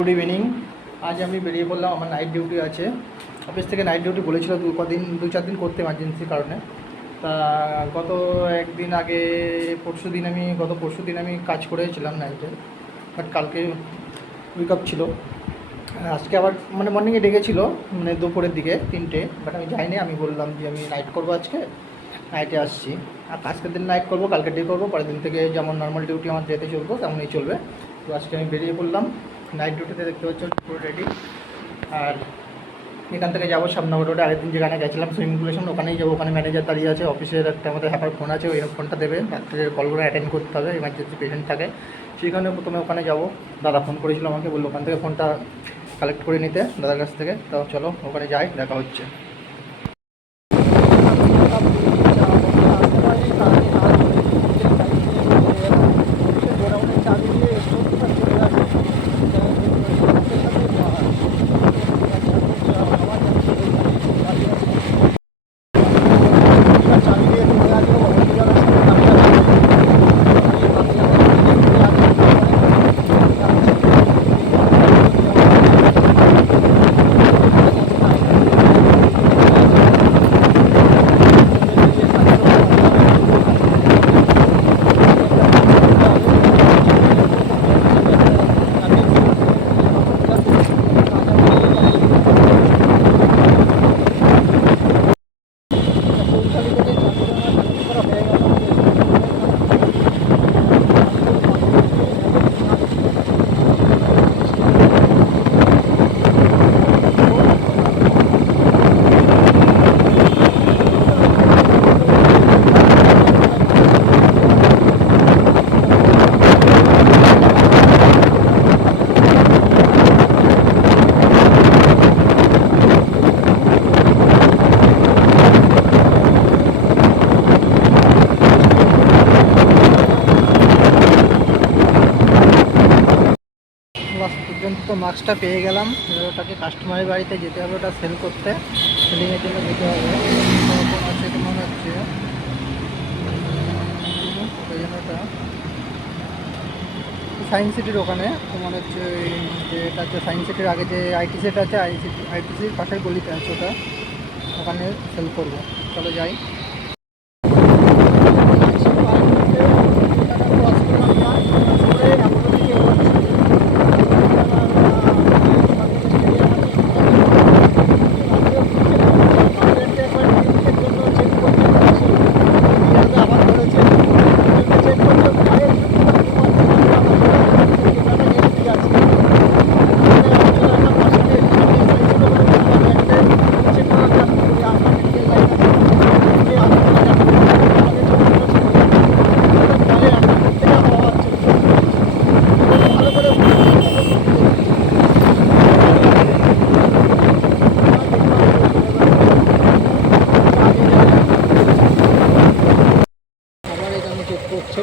Good evening আজ আমি বেরিয়ে পড়লাম, আমার নাইট ডিউটি আছে। অফিস থেকে নাইট ডিউটি বলেছিল দু, কদিন দু চার দিন করতে এমার্জেন্সির কারণে। তা গত একদিন আগে, পরশু দিন আমি, গত পরশু দিন আমি কাজ করেছিলাম নাইটে বাট কালকে উইক আপ ছিল। আজকে আবার মানে মর্নিংয়ে ডেকেছিল মানে দুপুরের দিকে, তিনটে। বাট আমি যাইনি, আমি বললাম যে আমি নাইট করব আজকে। নাইটে আসছি। আর আজকের দিন নাইট করব কালকে ডে করব, পরের দিন থেকে যেমন নর্মাল ডিউটি আমার যেতে চলবো, তেমনই চলবে। তো আজকে আমি বেরিয়ে পড়লাম। নাইট ডিউটিতে দেখতে পাচ্ছেন, পুরো রেডি আর এখান থেকে যাব সামনগর রোডে আরেকদিন যেখানে গেছিলাম সুইমিং পুলের সামনে, ওখানেই যাব। ওখানে ম্যানেজার দাঁড়িয়ে আছে অফিসের একটা আমাদের হ্যাপার ফোন আছে, ওই ফোনটা দেবে। ডাক্তারের কলগুলো অ্যাটেন্ড করতে হবে এমার্জেন্সি পেশেন্ট থাকে। সেখানে প্রথমে ওখানে যাব। দাদা ফোন করেছিল আমাকে, বলল ওখান থেকে ফোনটা কালেক্ট করে নিতে, দাদার কাছ থেকে। তো চলো, ওখানে যাই, দেখা হচ্ছে। পর্যন্ত মাস্কটা পেয়ে গেলাম। এবার ওটাকে কাস্টমারের বাড়িতে যেতে হবে, ওটা সেল করতে। সেলিংয়ের জন্য যেতে হবে। আছে তোমার হচ্ছে? ওটা সায়েন্স সিটির ওখানে। তোমার হচ্ছে যে এটা হচ্ছে সায়েন্স সিটির আগে যে আইটি সেট আছে আইটি আইটিসির পাশের গলিতে আছে ওটা। ওখানে সেল করব। চলো যাই।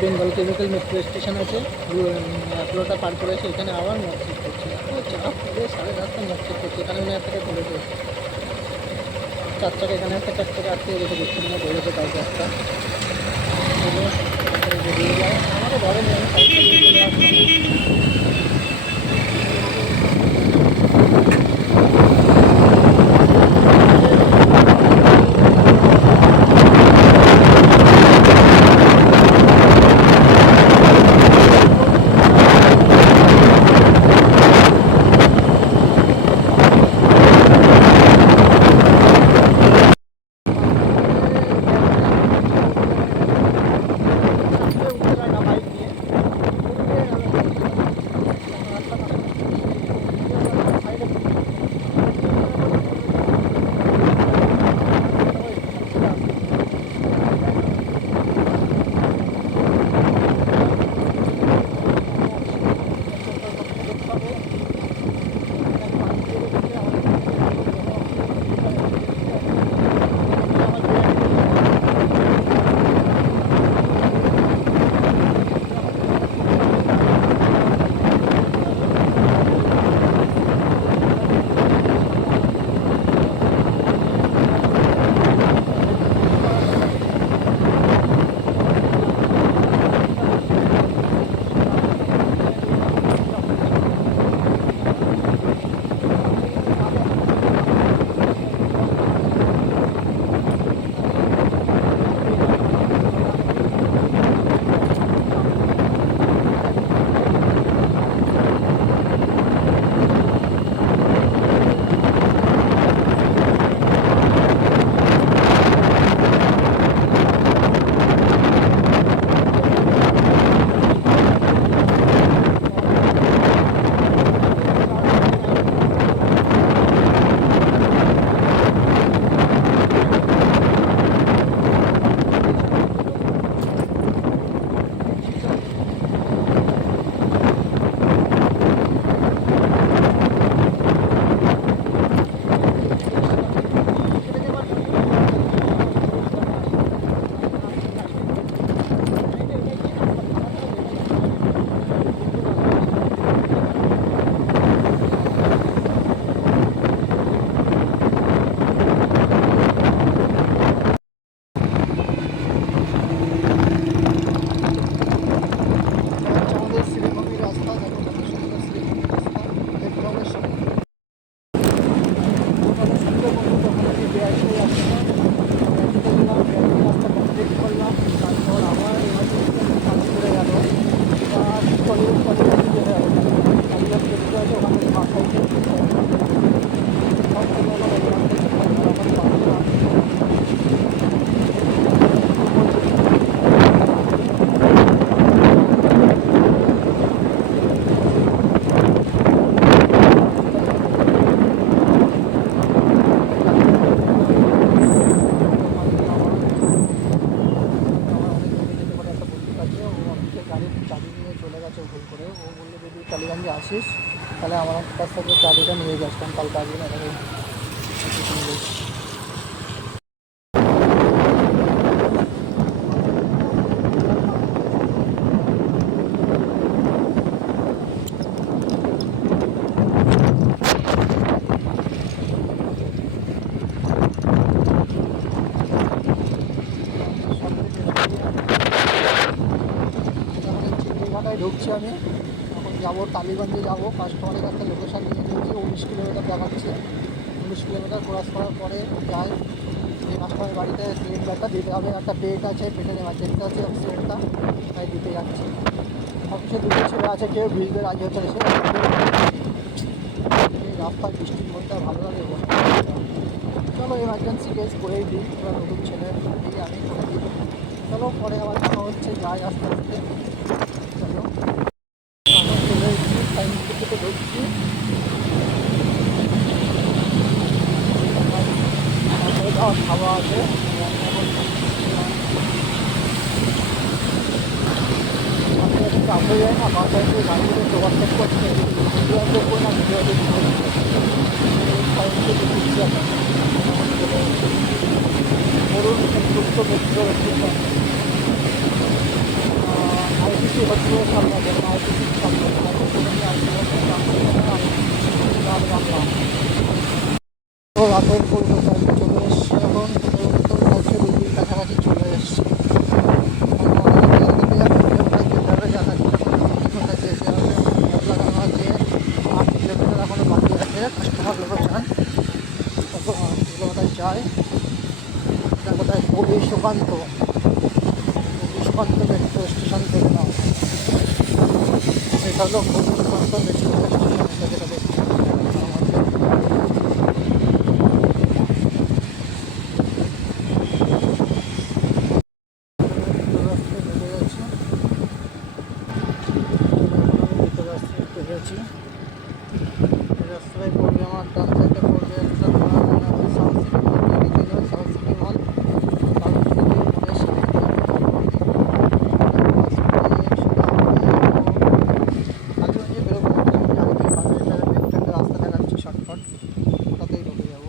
বেঙ্গল কেমিক্যাল মেট্রো স্টেশন আছে পুরোটা পার করেছে এখানে আবার মক চেক করছে চাপ পুরো সাড়ে রাস্তা মক চেক করছে এখানে মনে একটা করেছে চার চাকা এখানে একটা চার চাকা আটকে রেখে দিচ্ছে মানে বলেছে কাউকে একটা। যায় ঘরে তাহলে আমার কাছ থেকে চাবিটা নিয়ে যাস, কারণ কালকে আসবি না, তাহলে নিয়ে যাস। এখন চিংড়িঘাটায় ঢুকছি আমি এখন যাব যাব কাস্টমারের কাছে লোকেশান নিয়ে নিয়েছি উনিশ কিলোমিটার দেখাচ্ছে। উনিশ কিলোমিটার ক্রস করার পরে যাই যে কাস্টমারের বাড়িতে সিলিন্ডারটা দিতে হবে। একটা পেট আছে, পেটে পেটের এমার্জেন্সি আছে অক্সিজেনটা তাই দিতে যাচ্ছি। অফিসে দুটো ছেলে আছে, কেউ ভিড়বে রাজি হচ্ছে সে এই রাস্তায় বৃষ্টির মধ্যে ভালো লাগে চলো এমার্জেন্সি কেস করেই দিই নতুন ছেলে আমি করে দিই। চলো, পরে আবার কথা হচ্ছে, যাই আস্তে আস্তে চলো আমরা চলে এসেছি সাইন্স থেকে ঢুকছি তারপরে যাওয়ার খাওয়া আছে আমি একটু চাপে যাই না বাসায় একটু গাড়িগুলো যোগাযোগ করতে ভিডিও করব না ভিডিও দেখতে সাইন্স থেকে ঢুকছি এখন ধরুন যুক্ত মেট্রো স্টেশন আইসিসি হসপিটাল সামনে আছে আইসিসির সামনে তো রাতের কলকাতায় চলে এসছি এখন উত্তর রাজ্য দিল্লির কাছাকাছি চলে এসছি আট কিলোমিটার এখনও বাকি কাস্টমার লোকেশন কিলোমিটার যায়। এটা কোথায় কবি সুকান্ত। কবি সুকান্ত মেট্রো স্টেশন থেকে নাও। এটা হলো কবি সুকান্ত মেট্রো স্টেশন এটা যেটা দেখছি রাস্তায় পড়বে আমার ডান সাইডে পড়বে একটা দোকান আছে South City Mall medical South City Mall South City বেশ আগে নিয়ে বেরোবো রাস্তা দেখাচ্ছি শর্টকাট তাতেই ঢুকে যাব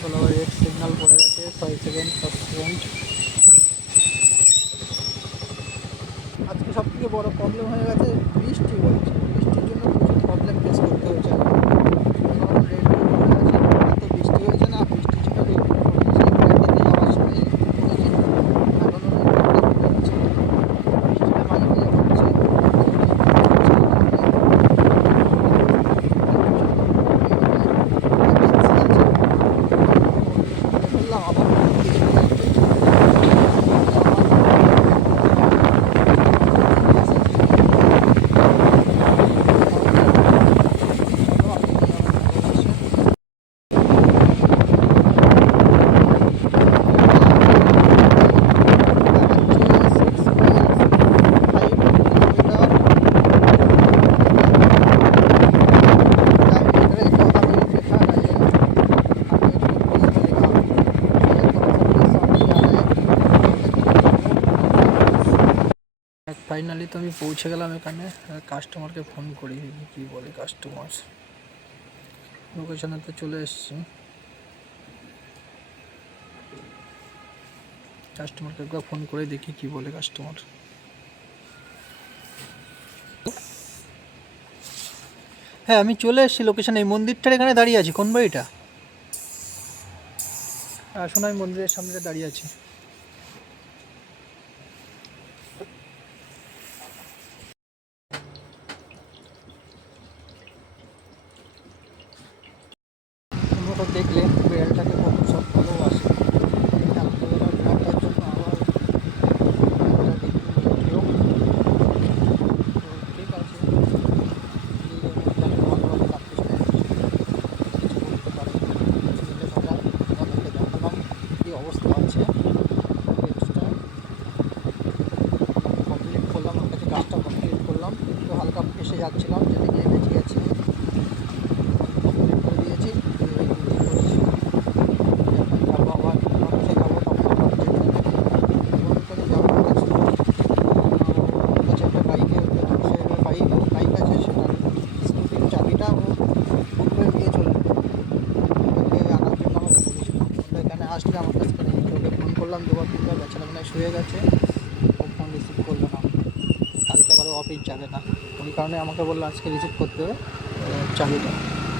চলো রেড সিগন্যাল পড়ে গেছে ছয় সেকেন্ড সাত সেকেন্ড আজকে সব থেকে বড় প্রবলেম হয়ে গেছে বৃষ্টি হয়েছে বৃষ্টির জন্য প্রচুর প্রবলেম ফেস করতে হয়েছে এখন রেড এত বৃষ্টি হয়েছে না বৃষ্টি ছিল রেড যাওয়ার সময় পড়েছে এখনও রেড হচ্ছে বৃষ্টিটা মাঝে মাঝে হচ্ছে আবার ফাইনালি তো আমি পৌঁছে গেলাম এখানে কাস্টমারকে ফোন করি, কী বলে কাস্টমার লোকেশনেতে চলে এসেছি। কাস্টমারকে একবার ফোন করে দেখি কি বলে কাস্টমার হ্যাঁ আমি চলে এসেছি লোকেশন এই মন্দিরটার এখানে দাঁড়িয়ে আছি। কোন বাড়িটা? সোনাই মন্দিরের সামনে দাঁড়িয়ে আছি তোমরা তো দেখলে বিড়ালটাকে কত সব ভালোবাসে রাত্রেবেলা বিড়ালটার জন্য আবার বিড়ালটা দেখতে ভিডিও তো ঠিক আছে নিজের মধ্যে একটা ভালোভাবে রাখতে চাই কিছু বলতে পারে নিজের কথা তোমাদেরকে দেখালাম কী অবস্থা আছে টেক্সটটা কমপ্লিট করলাম আমার কাছে কাজটা কমপ্লিট করলাম একটু হালকা ফেসে যাচ্ছিলাম যেতে গিয়ে বেঁচে গেছি কমপ্লিট করে দিয়েছি এই video করছি। করলাম, দুবার, তিনবার, বেচারা মানে শুয়ে গেছে। ও ফোন রিসিভ করল না। কালকে আবার অফিস যাবে না। ওই কারণে আমাকে বলল, আজকে রিসিভ করতে হবে। চাবিটা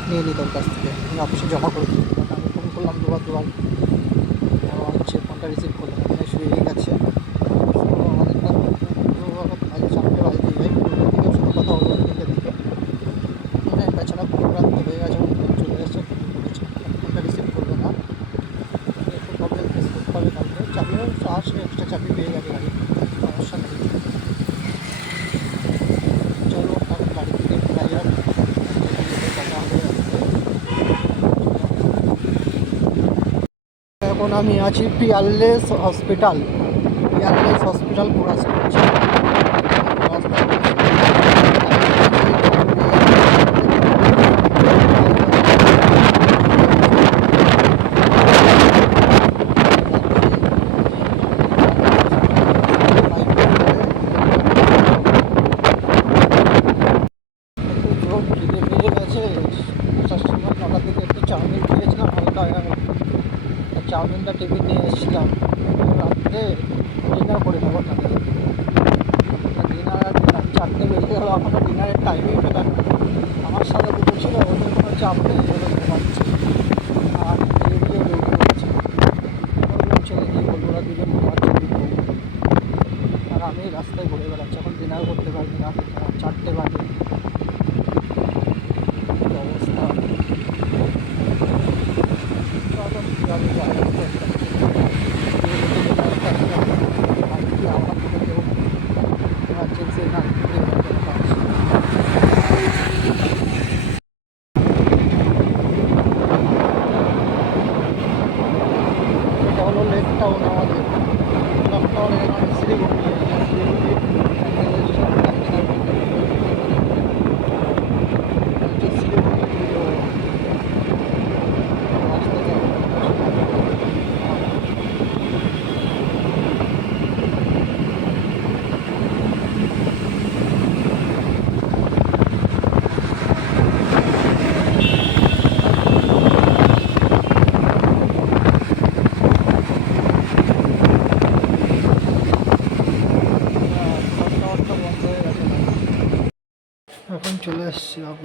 নিয়ে নিই কাছ থেকে। আমি অফিসে জমা করে দিই আমি ফোন করলাম দুবার দুবার। আমার হচ্ছে ফোনটা রিসিভ করল না মানে শুয়েই গেছে তো আমাদের তো আজ চারটে বাজে যাই পুরোটার দিকে সাথে কথা হলো তিনটের দিকে মানে বেচারা পুরো রাত্রে হয়ে গেছে আমার ফোন চলে এসেছে ফোন করেছে ফোনটা রিসিভ করল না একটু প্রবলেম ফেস করতে হবে কালকে আসবে এক্সট্রা চাবি পেয়ে যাবে গাড়ি সমস্যা নেই। চলো, এখন গাড়ি থেকে যাক এখন আমি আছি পিয়ারলেস হসপিটাল পিয়ারলেস হসপিটাল প্রকাশ করছি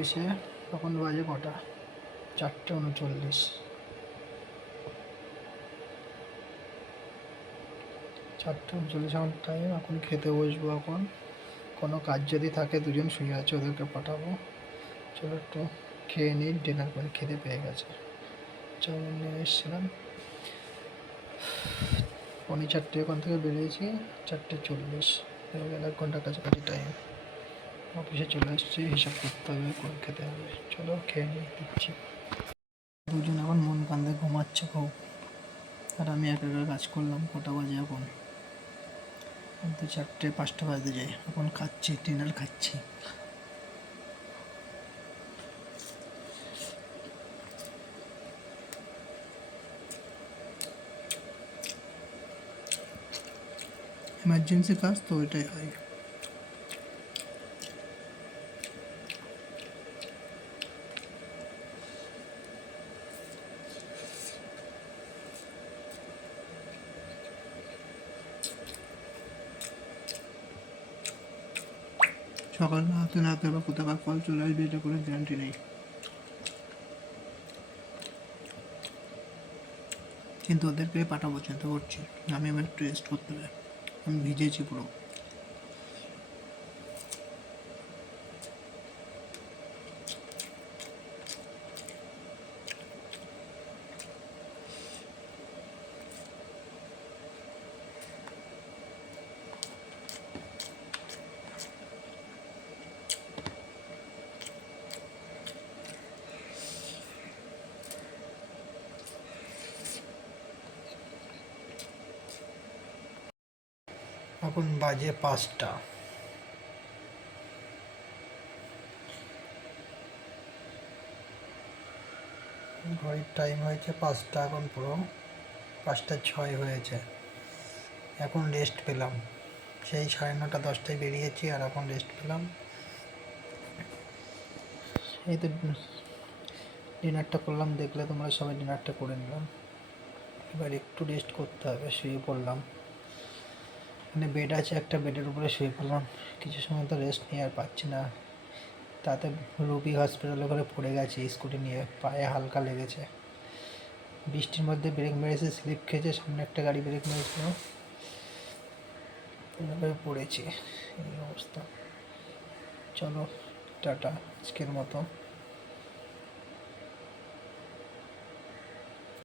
অফিসে এখন বাজে কটা? চারটে উনচল্লিশ। চারটে উনচল্লিশ এখন টাইম এখন খেতে বসবো এখন। কোনো কাজ যদি থাকে, দুজন শুয়ে আছে, ওদেরকে পাঠাবো। চলো একটু খেয়ে নিই ডিনার করে খেতে পেয়ে গেছে। চাউমিন নিয়ে এসেছিলাম। পৌনে চারটে ওখান থেকে বেরিয়েছি, চারটে চল্লিশ। এক ঘণ্টার কাছাকাছি টাইম অফিসে চলে এসেছি হিসাব করতে হবে কোন খেতে হবে। চলো খেয়ে নিয়ে দিচ্ছি। দুজন এখন মন কান্দে ঘুমাচ্ছে খুব। আর আমি একা একা কাজ করলাম, কটা বাজে এখন? কিন্তু চারটে, পাঁচটা বাজতে যাই এখন খাচ্ছি, ডিনার খাচ্ছি। এমার্জেন্সি কাজ তো ওইটাই হয়। সকাল হাতে না হতে বা কোথাকার কল চলে আসবে, এটা কোনো গ্যারান্টি নেই। কিন্তু ওদেরকে পাঠাবো, চিন্তা করছি। আমি আমার একটু রেস্ট করতে হবে। আমি ভিজেছি পুরো। এখন বাজে পাঁচটা। ঘড়ির টাইম হয়েছে পাঁচটা এখন পুরো। পাঁচটা ছয় হয়েছে। এখন রেস্ট পেলাম। সেই সাড়ে নটা দশটায় বেরিয়েছি আর এখন রেস্ট পেলাম। এই তো ডিনারটা করলাম, দেখলে তোমরা সবাই ডিনারটা করে নিলাম। এবার একটু রেস্ট করতে হবে, শুয়ে পড়লাম। এখানে বেড আছে, একটা বেডের উপরে শুয়ে পড়লাম। কিছু সময় তো রেস্ট নিয়ে আর পাচ্ছি না। তাতে রুবি হসপিটালে করে পড়ে গেছে স্কুটি নিয়ে। পায়ে হালকা লেগেছে। বৃষ্টির মধ্যে ব্রেক মেরেছে স্লিপ খেয়েছে, সামনে একটা গাড়ি ব্রেক মেরেছিল। এভাবে পড়েছি, এই অবস্থা। চলো, টাটা, আজকের মতো।